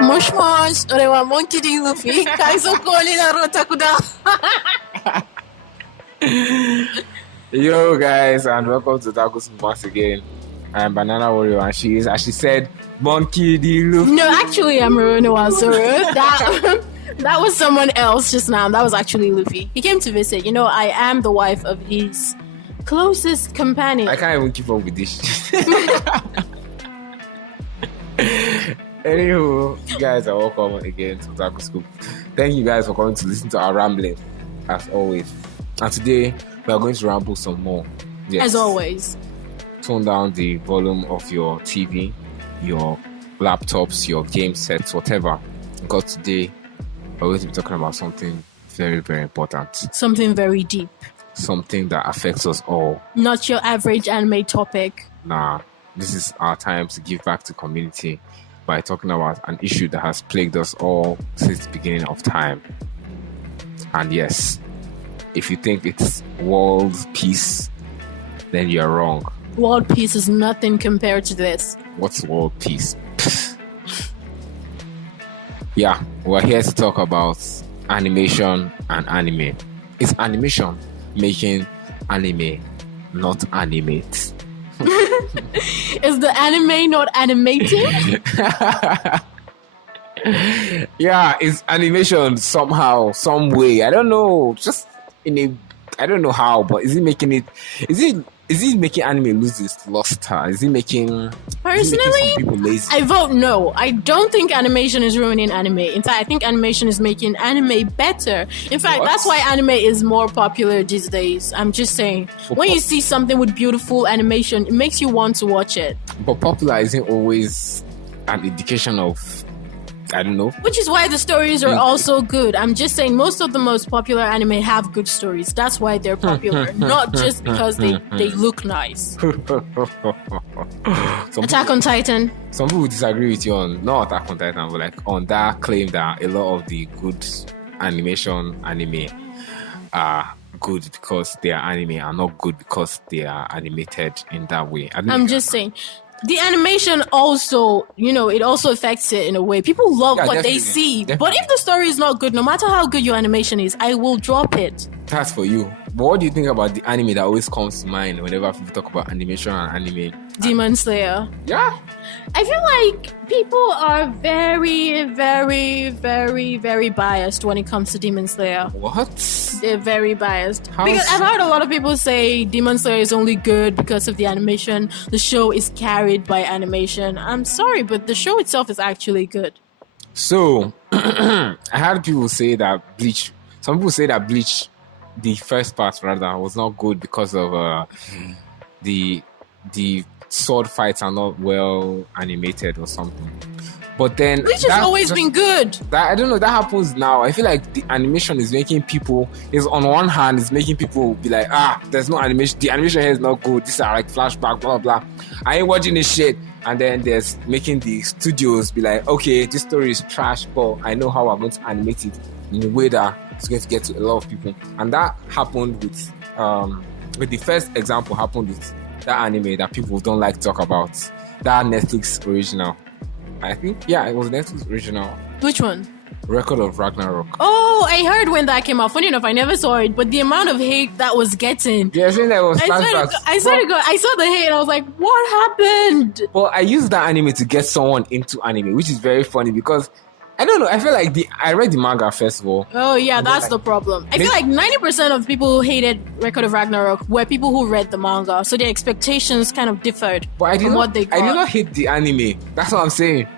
Mosh mosh, orewa monkey di Luffy. Kaizo koli na Otaku da. Yo guys, and welcome to Otaku Scoop once again. I'm Banana Warrior, and she said monkey di Luffy. No, actually I'm Rurouni Zoro. That was someone else just now. That was actually Luffy. He came to visit. You know, I am the wife of his closest companion. I can't even keep up with this. Anywho, you guys are welcome again to Otaku Scoop. Thank you guys for coming to listen to our rambling, as always. And today, we are going to ramble some more. Yes. As always. Tone down the volume of your TV, your laptops, your game sets, whatever. Because today, we're going to be talking about something very, very important. Something very deep. Something that affects us all. Not your average anime topic. Nah, this is our time to give back to community by talking about an issue that has plagued us all since the beginning of time. And yes, if you think it's world peace, then you're wrong. World peace is nothing compared to this. What's world peace? Yeah, we're here to talk about animation and anime. Is animation making anime not animate? Is the anime not animating? Yeah, it's animation somehow, some way. I don't know, just I don't know how, but is it making anime lose its luster? Is it making some people lazy? I vote no. I don't think animation is ruining anime. In fact, I think animation is making anime better. In fact, that's why anime is more popular these days. I'm just saying. When you see something with beautiful animation, it makes you want to watch it. But popular isn't always an indication of, I don't know. Which is why the stories are also good. I'm just saying most of the most popular anime have good stories. That's why they're popular. Not just because they look nice. Attack on Titan. Some people disagree with you on, not Attack on Titan, but like on that claim that a lot of the good anime are good because they are anime and not good because they are animated in that way. I'm just saying. The animation also, it also affects it in a way. People love what they see. Definitely. But if the story is not good, no matter how good your animation is, I will drop it. That's for you. But what do you think about the anime that always comes to mind whenever people talk about animation and anime? Demon Slayer. Yeah. I feel like people are very, very, very, very biased when it comes to Demon Slayer. What? They're very biased. Because I've heard a lot of people say Demon Slayer is only good because of the animation. The show is carried by animation. I'm sorry, but the show itself is actually good. So, I heard people say that Bleach, some people say that Bleach, the first part rather, was not good because of the sword fights are not well animated or something. But then Bleach has always been good. I don't know, that happens now. I feel like the animation is making people, on one hand, it's making people be like, there's no animation, the animation here is not good, these are like flashback, blah blah. I ain't watching this shit. And then there's making the studios be like, okay, this story is trash, but I know how I'm going to animate it in a way that it's going to get to a lot of people. And that happened with the first example happened with that anime that people don't like to talk about. That Netflix original. I think, yeah, it was Netflix original. Which one? Record of Ragnarok. Oh, I heard when that came out. Funny enough, I never saw it, but the amount of hate that was getting. Yeah, I think that was I saw the hate and I was like, what happened? Well, I used that anime to get someone into anime, which is very funny because I don't know. I feel like I read the manga first of all. Oh yeah, that's the problem. I feel like 90% of people who hated Record of Ragnarok were people who read the manga, so their expectations kind of differed from what they got. I did not hate the anime. That's what I'm saying.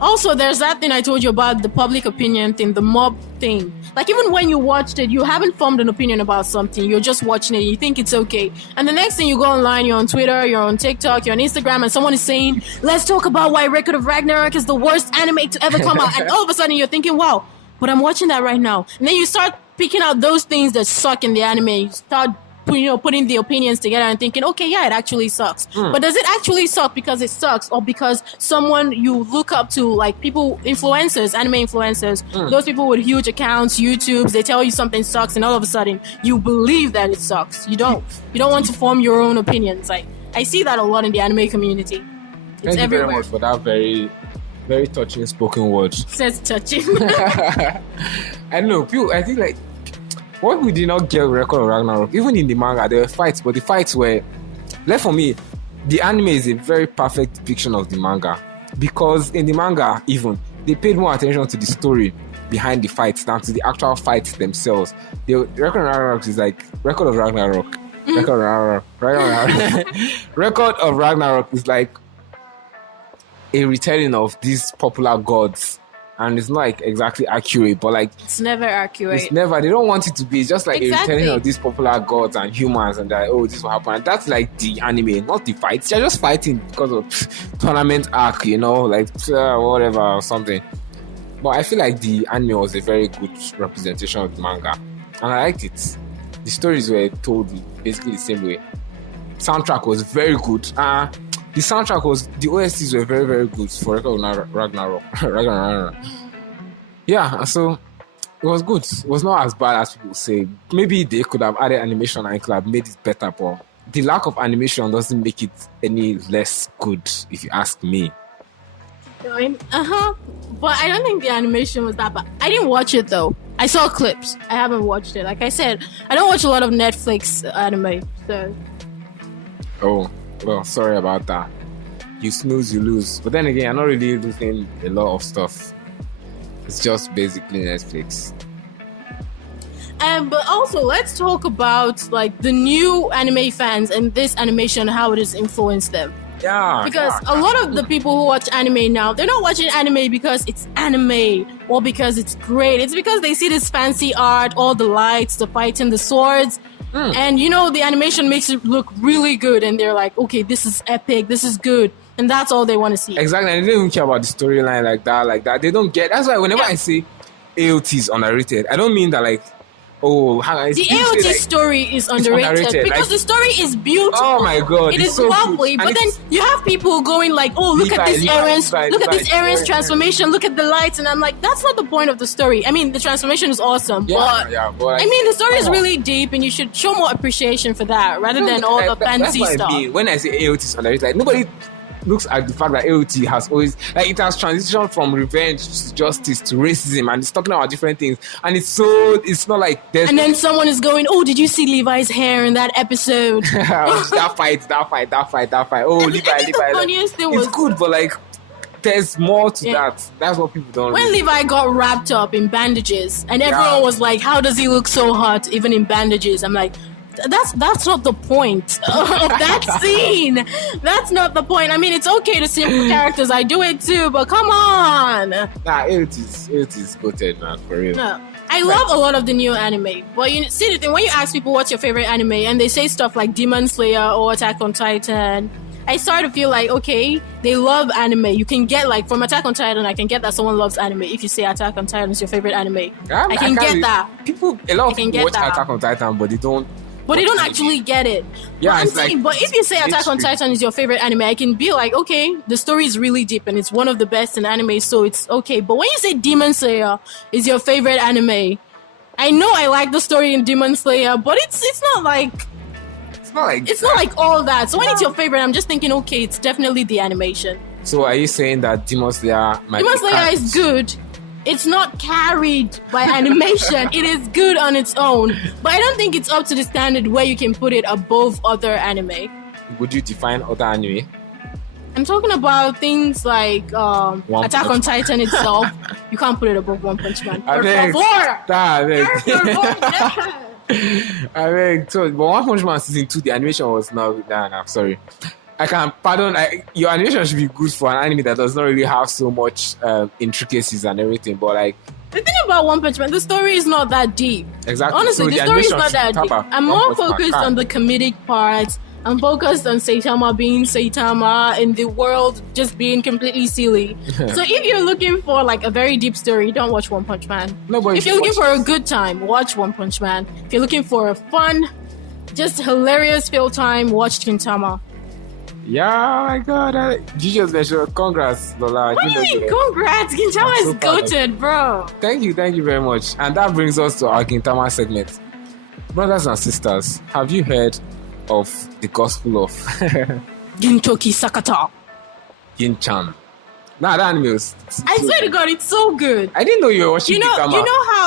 Also, there's that thing I told you about, the public opinion thing, the mob thing. Like, even when you watched it, you haven't formed an opinion about something. You're just watching it. You think it's okay. And the next thing you go online, you're on Twitter, you're on TikTok, you're on Instagram, and someone is saying, let's talk about why Record of Ragnarok is the worst anime to ever come out. And all of a sudden, you're thinking, wow, but I'm watching that right now. And then you start picking out those things that suck in the anime. You start putting the opinions together and thinking, okay, yeah, it actually sucks. But does it actually suck because it sucks, or because someone you look up to, like people, influencers, anime influencers, those people with huge accounts, YouTubes, they tell you something sucks and all of a sudden you believe that it sucks. You don't want to form your own opinions. Like, I see that a lot in the anime community. Thank you everywhere. very much for that very, very touching spoken word. Says touching. I know, people, I think like what we did not get with Record of Ragnarok, even in the manga, there were fights, but the fights were, left for me, the anime is a very perfect depiction of the manga. Because in the manga, even, they paid more attention to the story behind the fights than to the actual fights themselves. The Record of Ragnarok is like, Record of Ragnarok. Record of Ragnarok is like a retelling of these popular gods. And it's not like exactly accurate, but like It's never accurate. it's never, they don't want it to be. It's just like Exactly. a retelling of these popular gods and humans, and that, oh, this will happen. And that's like the anime, not the fights. They're just fighting because of tournament arc, you know, like whatever or something. But I feel like the anime was a very good representation of the manga, and I liked it. The stories were told basically the same way. Soundtrack was very good. The soundtrack was, the OSTs were very, very good for Record of Ragnarok. Yeah, so it was good. It was not as bad as people say. Maybe they could have added animation and it could have made it better, but the lack of animation doesn't make it any less good, if you ask me. But I don't think the animation was that bad. I didn't watch it though. I saw clips. I haven't watched it. Like I said, I don't watch a lot of Netflix anime. So Oh, well, sorry about that. You snooze, you lose. But then again, I'm not really losing a lot of stuff. It's just basically Netflix. but also let's talk about like the new anime fans and this animation, how it has influenced them. Yeah. Because a lot of the people who watch anime now, they're not watching anime because it's anime or because it's great. It's because they see this fancy art, all the lights, the fighting, the swords. And you know, the animation makes it look really good. And they're like, okay, this is epic. This is good. And that's all they want to see. Exactly. And they don't even care about the storyline like that. They don't get. That's why whenever I say AOT is underrated, I don't mean that like, oh, the AOT story is underrated because like, the story is beautiful. Oh my god, it it's is so lovely. good. But then you have people going like, "Oh, look at this Eren's, look at this Eren's transformation. Look at the lights," and I'm like, "That's not the point of the story. I mean, the transformation is awesome, but I mean, the story is really deep, and you should show more appreciation for that rather than all the fancy that's stuff." I mean. When I say AOT is underrated, like nobody looks at the fact that AOT has always, like, it has transitioned from revenge to justice to racism, and it's talking about different things, and it's not like there's. And then someone is going, "Oh, did you see Levi's hair in that episode?" that fight. Oh, Levi. Funniest thing It's was good, but like, there's more to that. That's what people don't. When Levi got wrapped up in bandages, and everyone was like, "How does he look so hot even in bandages?" I'm like, that's not the point of that scene. That's not the point. I mean, it's okay to sing for characters. I do it too, but come on. Nah, it is goated, man, for real. No. I love a lot of the new anime, but you see the thing, when you ask people what's your favorite anime and they say stuff like Demon Slayer or Attack on Titan, I start to feel like, okay, they love anime. You can get, like, from Attack on Titan, I can get that someone loves anime. If you say Attack on Titan is your favorite anime, I can get that. A lot of people watch Attack on Titan, but they don't. But they don't actually get it. Yeah, I'm saying, but if you say Attack on Titan is your favorite anime, I can be like, okay, the story is really deep and it's one of the best in anime, so it's okay. But when you say Demon Slayer is your favorite anime, I know I like the story in Demon Slayer, but it's not like all that. So when it's your favorite, I'm just thinking, okay, it's definitely the animation. So are you saying that Demon Slayer is good? It's not carried by animation. It is good on its own. But I don't think it's up to the standard where you can put it above other anime. Would you define other anime? I'm talking about things like Attack on Titan itself. You can't put it above One Punch Man. So, but One Punch Man season 2, the animation was sorry. I can pardon. Your animation should be good for an anime that does not really have so much intricacies and everything. But like, the thing about One Punch Man, the story is not that deep. Exactly. Honestly, so the story is not that deep. I'm more focused on the comedic parts. I'm focused on Saitama being Saitama and the world just being completely silly. So if you're looking for like a very deep story, don't watch One Punch Man. If you're looking for a good time, watch One Punch Man. If you're looking for a fun, just hilarious feel time, watch Gintama. Yeah, my God. You just mentioned congrats, Lola. What do you mean, congrats? Gintama is goated, bro. Thank you very much. And that brings us to our Gintama segment. Brothers and sisters, have you heard of the gospel of Gintoki Sakata? Gin-chan. Nah, that anime was... I swear to God, it's so good. I didn't know you were watching Gintama.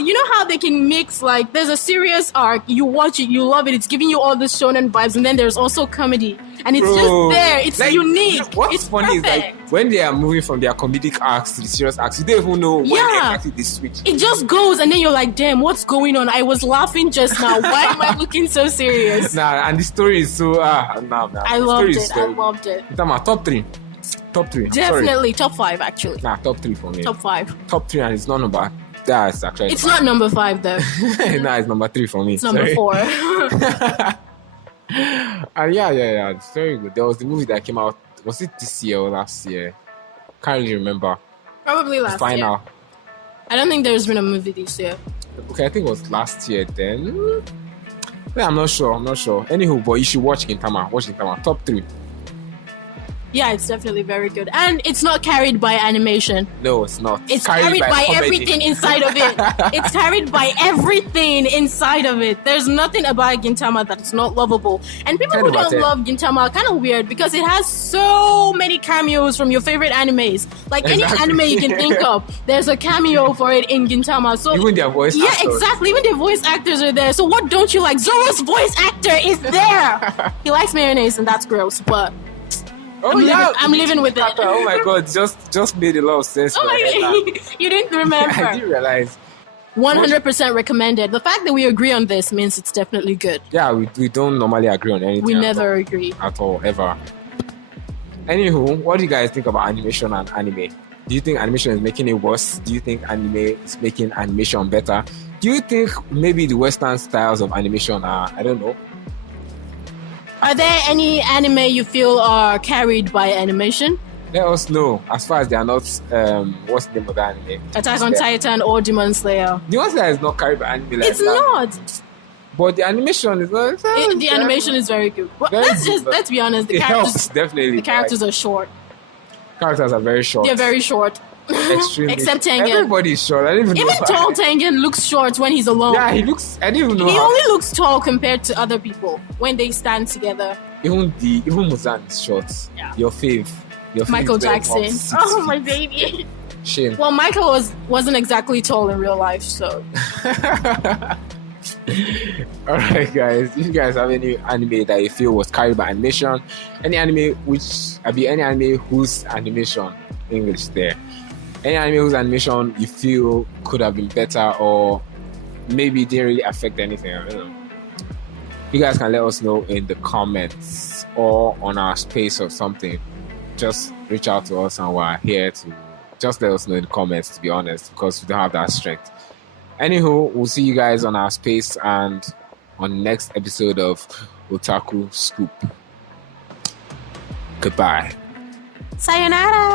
You know how they can mix, like, there's a serious arc, you watch it, you love it, it's giving you all the shonen vibes, and then there's also comedy, and it's just there, it's like, unique. What's funny perfect. is like when they are moving from their comedic arcs to the serious arcs, you don't even know when exactly they switch. It just goes, and then you're like, damn, what's going on? I was laughing just now. Why am I looking so serious? Nah, and the story is so I loved it. I loved it. Top three. Definitely top 5 actually. Nah, top 3 for me. Top 5. Top 3, and it's not number. That's actually. It's not number 5 though. Nah, it's number 3 for me. It's number 4. And yeah, it's very good. There was the movie that came out. Was it this year or last year? Can't really remember. Probably last year. I don't think there's been a movie this year. Okay, I think it was last year then. Yeah, I'm not sure. Anywho, but you should watch Gintama. Top 3. Yeah, it's definitely very good. And it's not carried by animation. No, it's not. It's carried by everything inside of it. It's carried by everything inside of it. There's nothing about Gintama that's not lovable. And people who don't love Gintama are kind of weird because it has so many cameos from your favorite animes. Like any anime you can think of, there's a cameo for it in Gintama. So even their voice actors. Yeah, exactly. Even their voice actors are there. So what don't you like? Zoro's voice actor is there. He likes mayonnaise and that's gross, but... I'm living with it. Oh my God, just made a lot of sense. Oh my God, you didn't remember. I didn't realize. 100% recommended. The fact that we agree on this means it's definitely good. Yeah, we don't normally agree on anything. We never agree. At all, ever. Anywho, what do you guys think about animation and anime? Do you think animation is making it worse? Do you think anime is making animation better? Do you think maybe the Western styles of animation are, I don't know. Are there any anime you feel are carried by animation? Let us know. As far as they are not, what's the name of the anime? Attack on Titan or Demon Slayer. Demon Slayer is not carried by anime. It's not. But the animation is not. The animation is very good. Well, let's be honest. The characters helps, definitely. The characters are short. Characters are very short. They're very short. Extremely. Except Tengen. Everybody's short. I don't even know. Tall Tengen looks short when he's alone. Yeah, he looks. I didn't even know. He only looks tall compared to other people when they stand together. Even Muzan is short. Yeah. Your fave. Michael Jackson. Oh my baby. Shame. Well, Michael wasn't exactly tall in real life, so. Alright guys, if you guys have any anime that you feel was carried by animation, any anime whose animation English there, any anime whose animation you feel could have been better or maybe didn't really affect anything, I don't know, you guys can let us know in the comments or on our space or something. Just reach out to us and we're here to just let us know in the comments, to be honest, because we don't have that strength. Anywho, we'll see you guys on our space and on the next episode of Otaku Scoop. Goodbye. Sayonara.